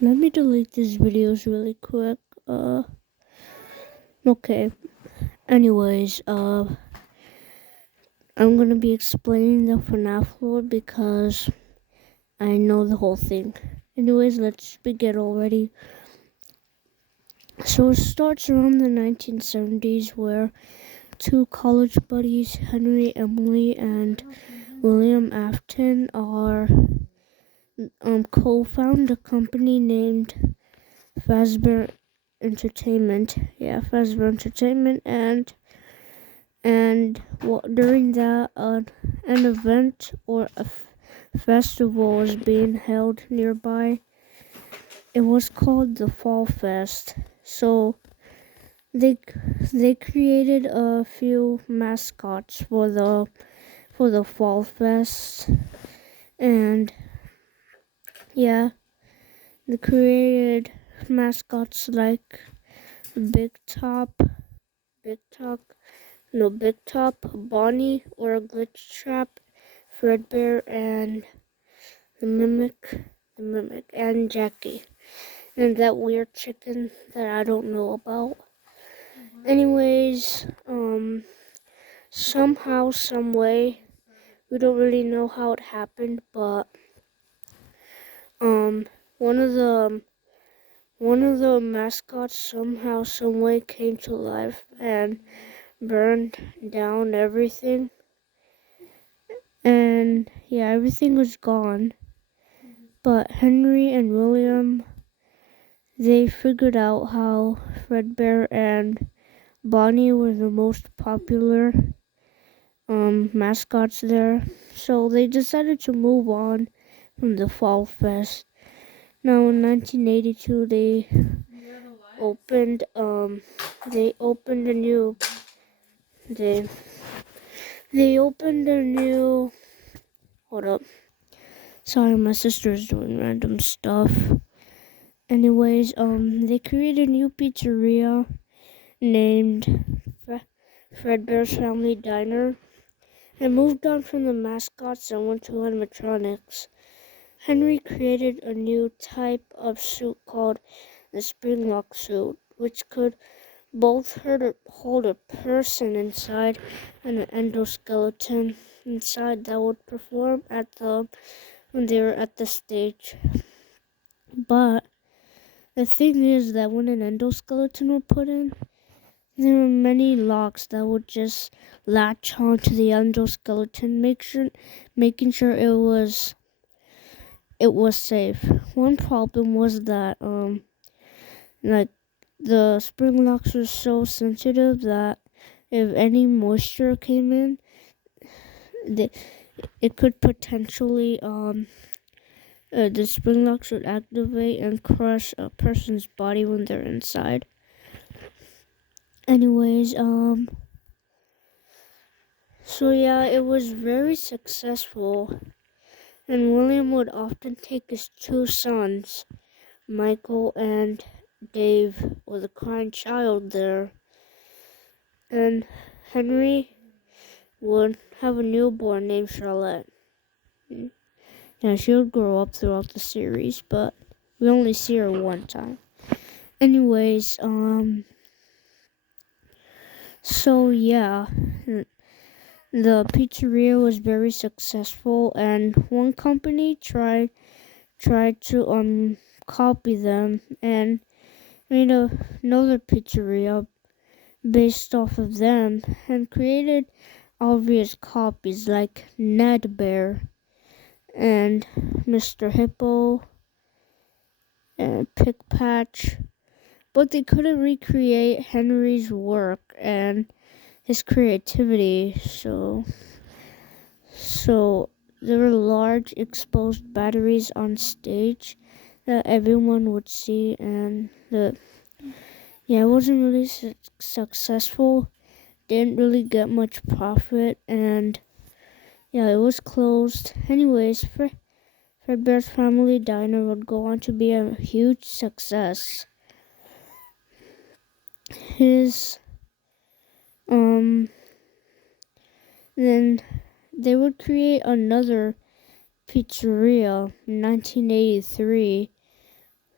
Let me delete these videos really quick. Okay. Anyways, I'm gonna be explaining the FNAF lore because I know the whole thing. Anyways, let's begin already. So it starts around the 1970s where two college buddies, Henry Emily and William Afton, are co-found a company named Fazbear Entertainment. Yeah, Fazbear Entertainment, and during that, an event or a festival was being held nearby. It was called the Fall Fest. So they they created a few mascots for the Fall Fest, and yeah, they created mascots like Big Top, Big Top, Big Top, Bonnie or a Glitch Trap, Fredbear, and the Mimic, and Jackie, and that weird chicken that I don't know about. Anyways, somehow, some way, we don't really know how it happened, but um, one of the one of the mascots somehow, some way came to life and burned down everything, and yeah, everything was gone. But Henry and William, they figured out how Fredbear and Bonnie were the most popular mascots there, so they decided to move on from the Fall Fest. Now in 1982, opened they opened a new they they opened a new hold up. Sorry, my sister is doing random stuff. Anyways, they created a new pizzeria named Fredbear's Family Diner and moved on from the mascots and went to animatronics. Henry created a new type of suit called the Springlock suit, which could both hold a person inside and an endoskeleton inside that would perform when they were at the stage. But the thing is that when an endoskeleton was put in, there were many locks that would just latch onto the endoskeleton, making sure it was safe. One problem was that like the spring locks were so sensitive that if any moisture came in, the, it could potentially the spring locks would activate and crush a person's body when they're inside. Anyways, so yeah, it was very successful, and William would often take his two sons, Michael and Dave, with a crying child there, and Henry would have a newborn named Charlotte. Yeah, she would grow up throughout the series, but we only see her one time. Anyways, so yeah, the pizzeria was very successful, and one company tried to copy them and made another pizzeria based off of them and created obvious copies like Ned Bear and Mr. Hippo and Pick Patch, but they couldn't recreate Henry's work and his creativity, so there were large exposed batteries on stage that everyone would see, and it wasn't really successful. Didn't really get much profit, and yeah, it was closed. Anyways, Fredbear's Family Diner would go on to be a huge success. His then they would create another pizzeria in 1983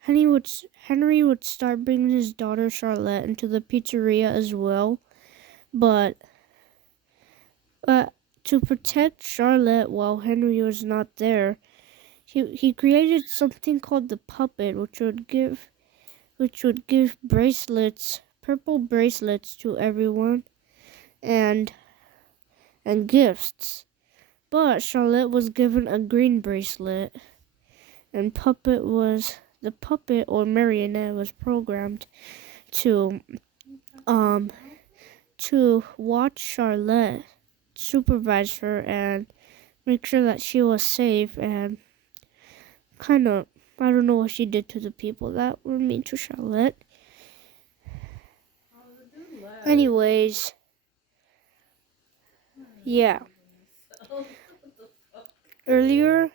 Henry would start bringing his daughter Charlotte into the pizzeria as well, but to protect Charlotte while Henry was not there, he created something called the puppet, which would give bracelets, purple bracelets to everyone, and gifts. But Charlotte was given a green bracelet, and the puppet or marionette was programmed to watch Charlotte, supervise her, and make sure that she was safe, and kind of, I don't know what she did to the people that were mean to Charlotte. Anyways, yeah. Earlier,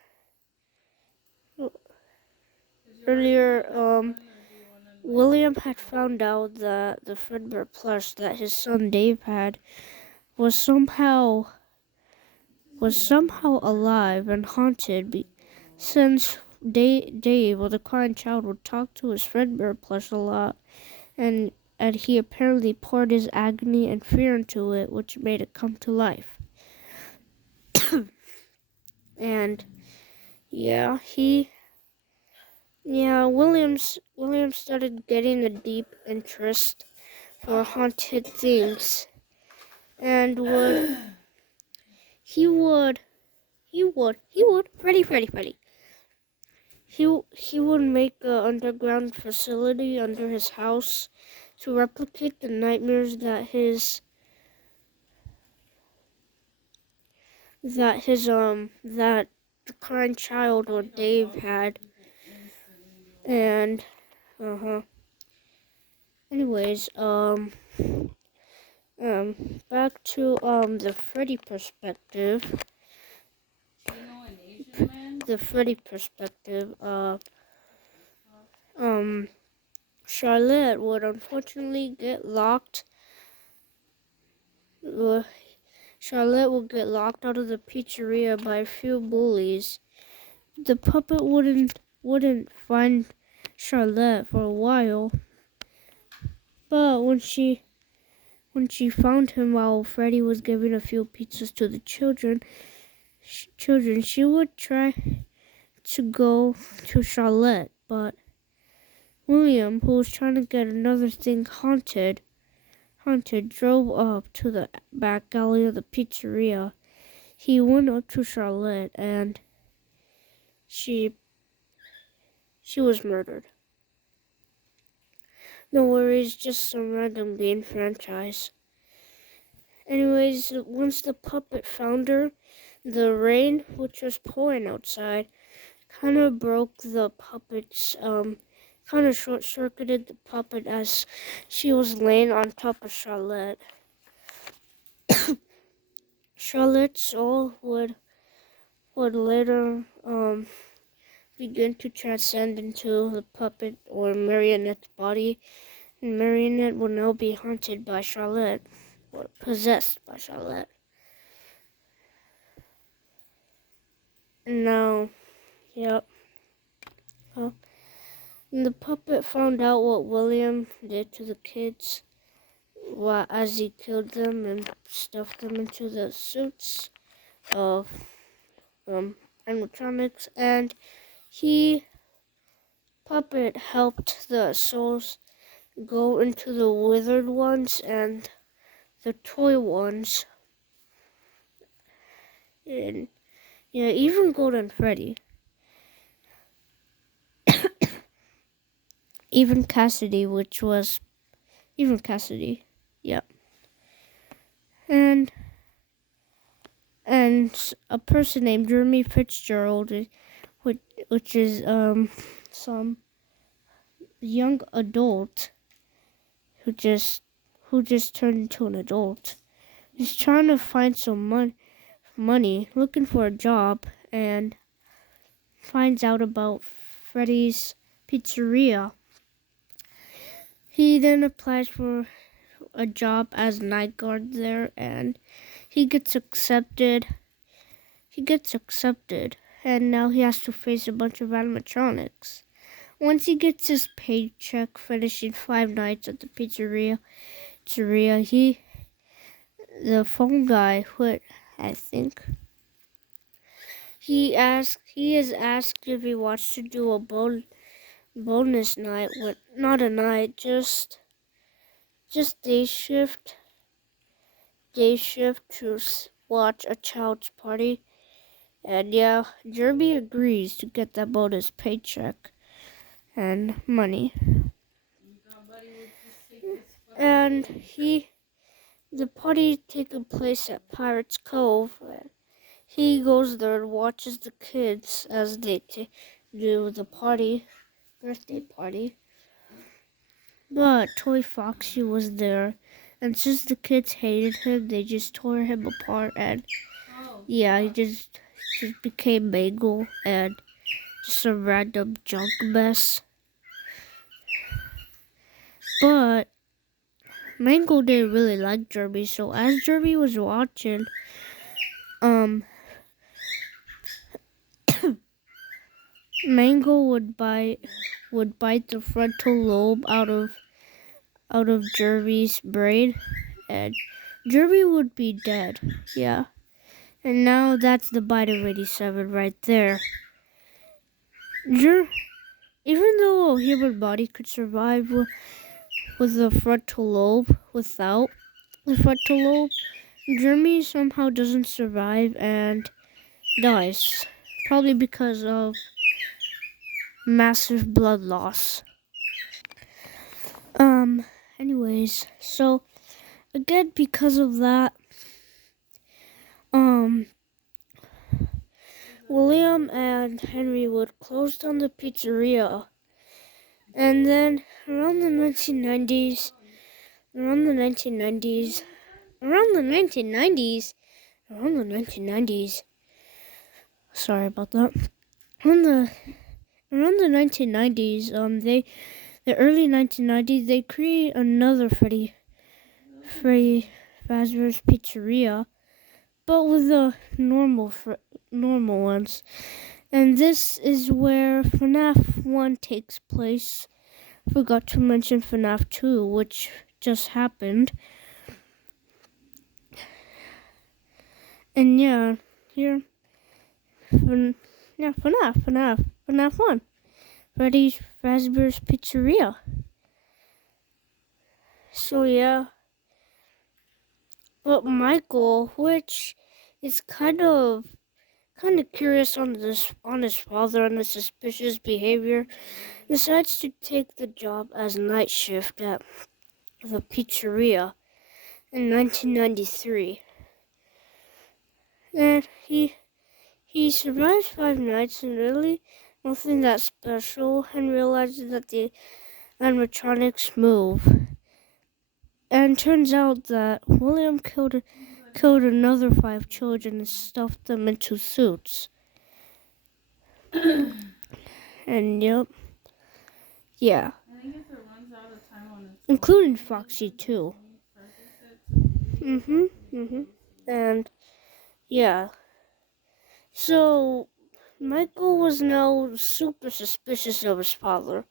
William had found out that the Fredbear plush that his son Dave had was somehow alive and haunted, since Dave, or the crying child, would talk to his Fredbear plush a lot, and he apparently poured his agony and fear into it, which made it come to life. And William started getting a deep interest for haunted things, and he would Freddy. He would make an underground facility under his house to replicate the nightmares that the crying child or Dave had. And anyways, back to the Freddy perspective. The Freddy perspective. Charlotte would unfortunately get locked. Charlotte would get locked out of the pizzeria by a few bullies. The puppet wouldn't find Charlotte for a while, but when she found him while Freddy was giving a few pizzas to the children, she would try to go to Charlotte, but William, who was trying to get another thing haunted, drove up to the back alley of the pizzeria. He went up to Charlotte, and she was murdered. No worries, just some random game franchise. Anyways, once the puppet found her, the rain, which was pouring outside, kind of broke the puppet's, kind of short-circuited the puppet as she was laying on top of Charlotte. Charlotte's soul would later begin to transcend into the puppet or marionette's body, and Marionette will now be haunted by Charlotte, or possessed by Charlotte. And now, yep. Well, the puppet found out what William did to the kids as he killed them and stuffed them into the suits of animatronics, and puppet helped the souls go into the withered ones and the toy ones, and even Golden Freddy, even Cassidy, yep, and a person named Jeremy Fitzgerald, which is some young adult who just turned into an adult. He's trying to find some money, looking for a job, and finds out about Freddy's Pizzeria. He then applies for a job as night guard there, and he gets accepted. and now he has to face a bunch of animatronics. Once he gets his paycheck finishing 5 nights at the pizzeria, the phone guy, I think, he is asked if he wants to do a bonus night, not a night, just day shift to watch a child's party. And yeah, Jeremy agrees to get that bonus paycheck and money. And the party taking place at Pirates Cove. He goes there and watches the kids as they do the birthday party. But Toy Foxy was there, and since the kids hated him, they just tore him apart, and yeah, he just became Mangle and just a random junk mess. But Mangle didn't really like Jeremy, so as Jeremy was watching, Mangle would bite the frontal lobe out of Jeremy's brain, and Jeremy would be dead. Yeah. And now that's the bite of 87 right there. Even though a human body could survive with the frontal lobe, without the frontal lobe, Jeremy somehow doesn't survive and dies. Probably because of massive blood loss. Anyways, so again, because of that, William and Henry would close down the pizzeria. And then around the 1990s, sorry about that. Around the 1990s, the early 1990s, they create another Freddy Fazbear's Pizzeria, but with the normal ones. And this is where FNAF 1 takes place. Forgot to mention FNAF 2, which just happened. And yeah, here, FNAF 1. Freddy Fazbear's Pizzeria. So yeah. But Michael, which is kind of curious on his father and his suspicious behavior, decides to take the job as night shift at the pizzeria in 1993. And he survives 5 nights and really nothing that special, and realizes that the animatronics move. And turns out that William killed another 5 children and stuffed them into suits. And yep. Yeah. Including Foxy too. And yeah. So Michael was now super suspicious of his father.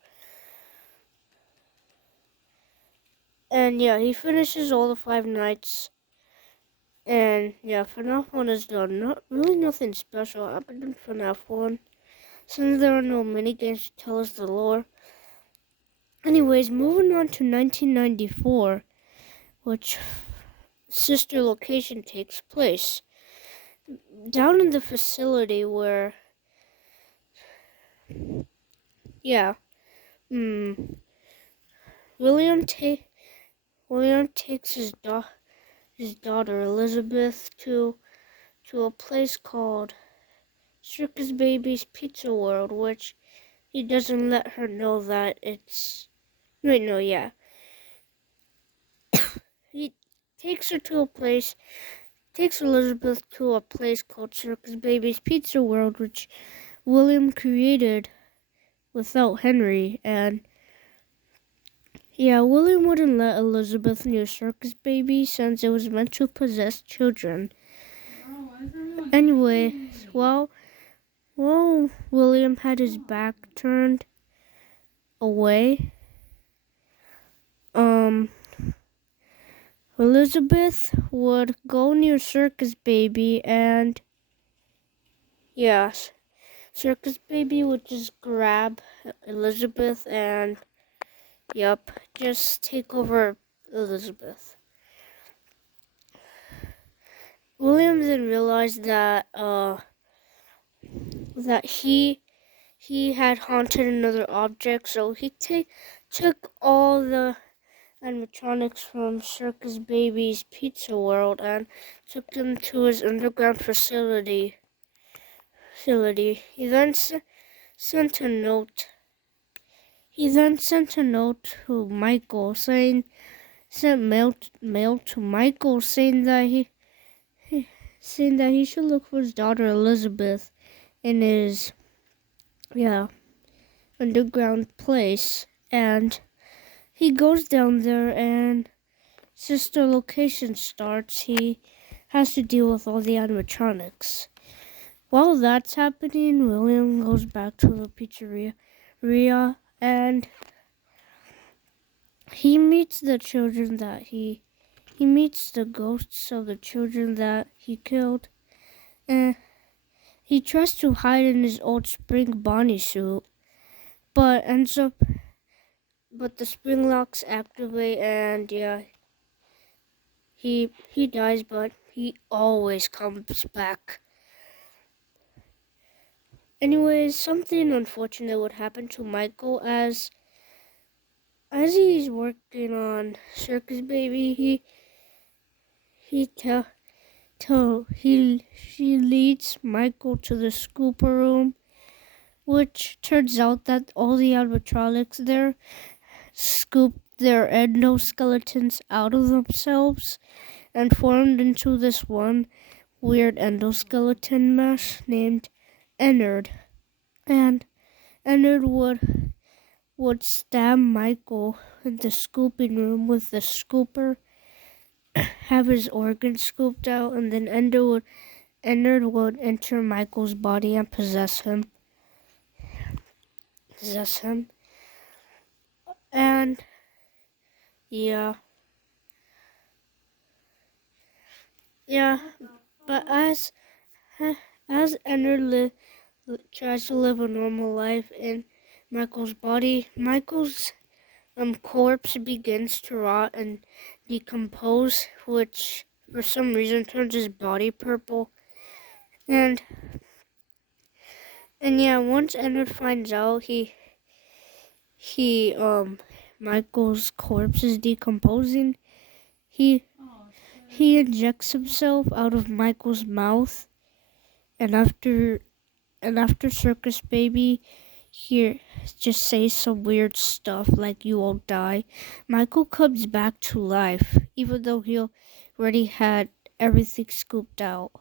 And yeah, he finishes all the 5 nights. And yeah, FNAF 1 is done. Really nothing special happened in FNAF 1. Since there are no minigames to tell us the lore. Anyways, moving on to 1994, which sister location takes place. Down in the facility where, yeah, William takes his daughter Elizabeth to a place called Circus Baby's Pizza World, which he doesn't let her know that it's... He takes Elizabeth to a place called Circus Baby's Pizza World, which William created without Henry. And yeah, William wouldn't let Elizabeth near Circus Baby since it was meant to possess children. Anyway, well, Well, William had his back turned away. Elizabeth would go near Circus Baby and yes, Circus Baby would just grab Elizabeth and just take over Elizabeth. William then realized that he had haunted another object, so he took all the animatronics from Circus Baby's Pizza World and took them to his underground facility. He then sent a note. He then sent a note to Michael sent mail to Michael saying that he should look for his daughter Elizabeth in his underground place, and he goes down there, and since the location starts, he has to deal with all the animatronics. While that's happening, William goes back to the pizzeria and he meets the children that he meets the ghosts of the children that he killed, and he tries to hide in his old spring Bonnie suit, but the spring locks activate, and he dies, but he always comes back. Anyways, something unfortunate would happen to Michael as he's working on Circus Baby. She leads Michael to the scooper room, which turns out that all the animatronics there scooped their endoskeletons out of themselves and formed into this one weird endoskeleton mesh named Ennard. And Ennard would stab Michael in the scooping room with the scooper, have his organs scooped out, and then Ennard would enter Michael's body and possess him. And but as Ennard tries to live a normal life in Michael's body, Michael's corpse begins to rot and decompose, which for some reason turns his body purple. And once Ennard finds out Michael's corpse is decomposing, he injects himself out of Michael's mouth, and after Circus Baby here just says some weird stuff like "you won't die," Michael comes back to life, even though he already had everything scooped out.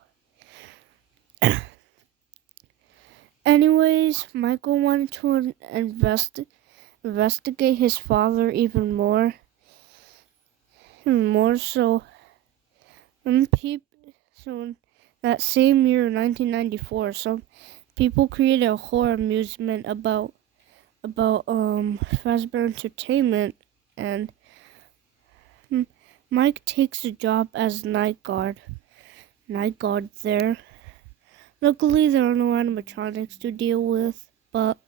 Anyways, Michael wanted to investigate his father even more so. So that same year, 1994, some people created a horror amusement about Fazbear Entertainment, and Mike takes a job as night guard there. Luckily, there are no animatronics to deal with, but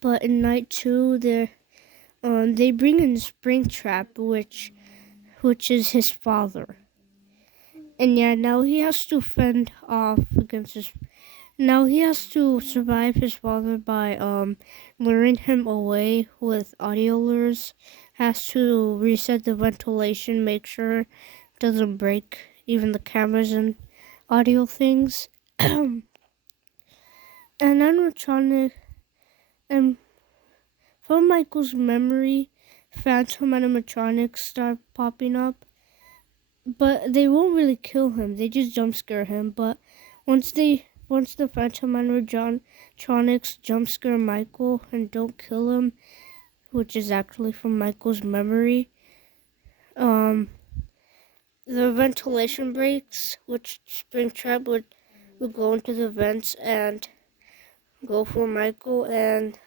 but in night 2, they bring in Springtrap, which is his father, and now he has to fend off against his. Now he has to survive his father by luring him away with audio lures. Has to reset the ventilation, make sure it doesn't break even the cameras and audio things. And animatronic, and from Michael's memory, phantom animatronics start popping up, but they won't really kill him. They just jump scare him. But once the phantom animatronics jump scare Michael and don't kill him, which is actually from Michael's memory, the ventilation breaks, which Springtrap would go into the vents and go for Michael, and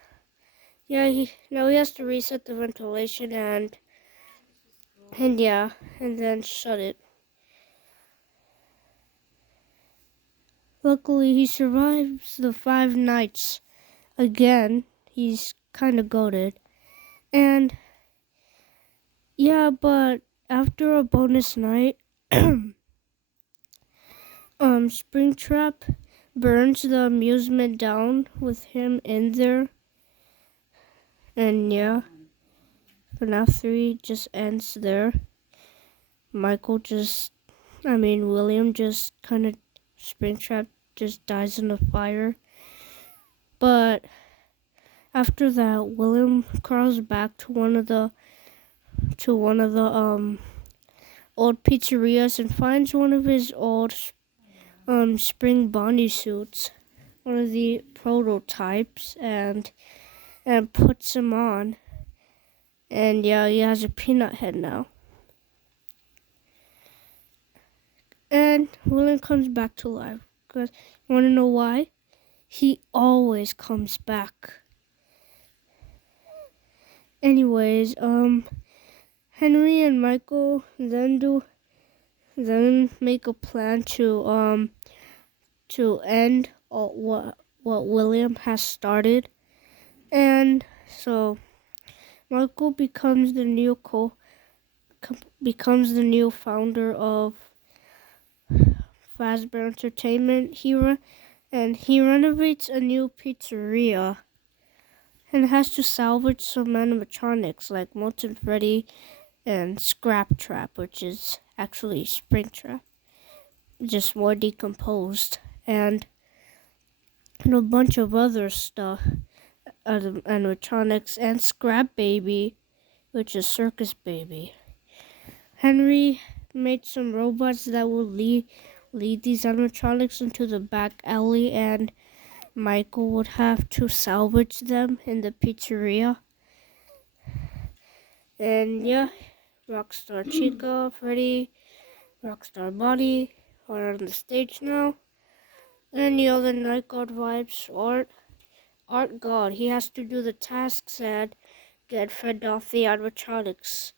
yeah, now he has to reset the ventilation and then shut it. Luckily, he survives the 5 nights. Again, he's kind of goated. And yeah, but after a bonus night, Springtrap burns the amusement down with him in there. And yeah, FNAF 3 just ends there. William just kind of, Springtrap just dies in the fire. But after that, William crawls back to one of the old pizzerias and finds one of his old spring Bonnie suits, one of the prototypes, and puts him on. And yeah, he has a peanut head now. And William comes back to life. Because you want to know why? He always comes back. Anyways, Henry and Michael then make a plan to end what William has started, and so Michael becomes the new founder of Fazbear Entertainment. He renovates a new pizzeria and has to salvage some animatronics like Molten Freddy and Scrap Trap, which is actually Springtrap, just more decomposed, and a bunch of other stuff, animatronics, and Scrap Baby, which is Circus Baby. Henry made some robots that will lead these animatronics into the back alley, and Michael would have to salvage them in the pizzeria. And yeah, Rockstar Chica, Freddy, Rockstar Bonnie are on the stage now. And the other Night God vibes, Art God. He has to do the tasks and get fed off the animatronics.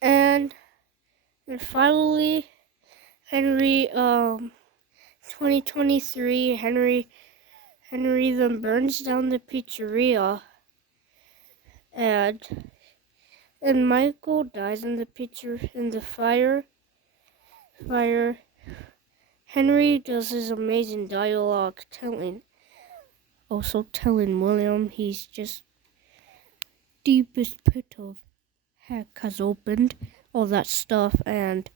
And finally, Henry 2023, Henry then burns down the pizzeria, and Michael dies in the fire. Henry does his amazing dialogue, telling William he's just deepest pit of heck has opened, all that stuff, and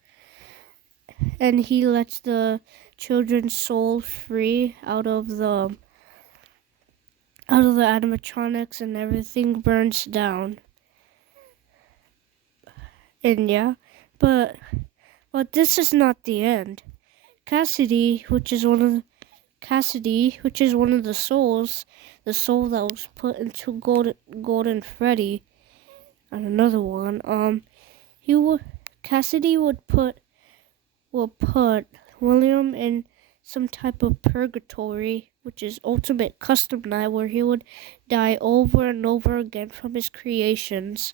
he lets the children's souls free out of the animatronics, and everything burns down. And yeah, but this is not the end. Cassidy, which is one of the souls, the soul that was put into Golden Freddy, and another one. Cassidy will put William in some type of purgatory, which is Ultimate Custom Night, where he would die over and over again from his creations.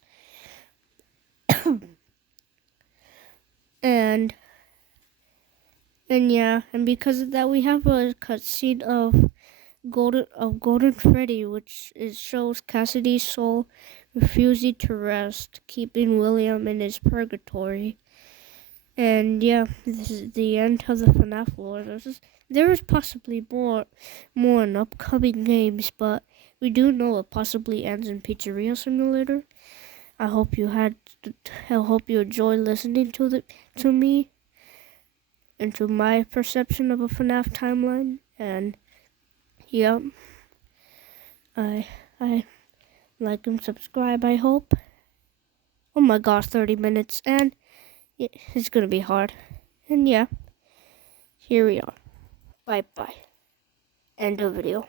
and because of that, we have a cutscene of Golden Freddy, which shows Cassidy's soul refusing to rest, keeping William in his purgatory. And yeah, this is the end of the FNAF lore. There is possibly more in upcoming games, but we do know it possibly ends in Pizzeria Simulator. I hope you enjoyed listening to me and to my perception of a FNAF timeline. And yeah, I like and subscribe, I hope. Oh my gosh, 30 minutes, and it's gonna be hard. And yeah, here we are. Bye bye. End of video.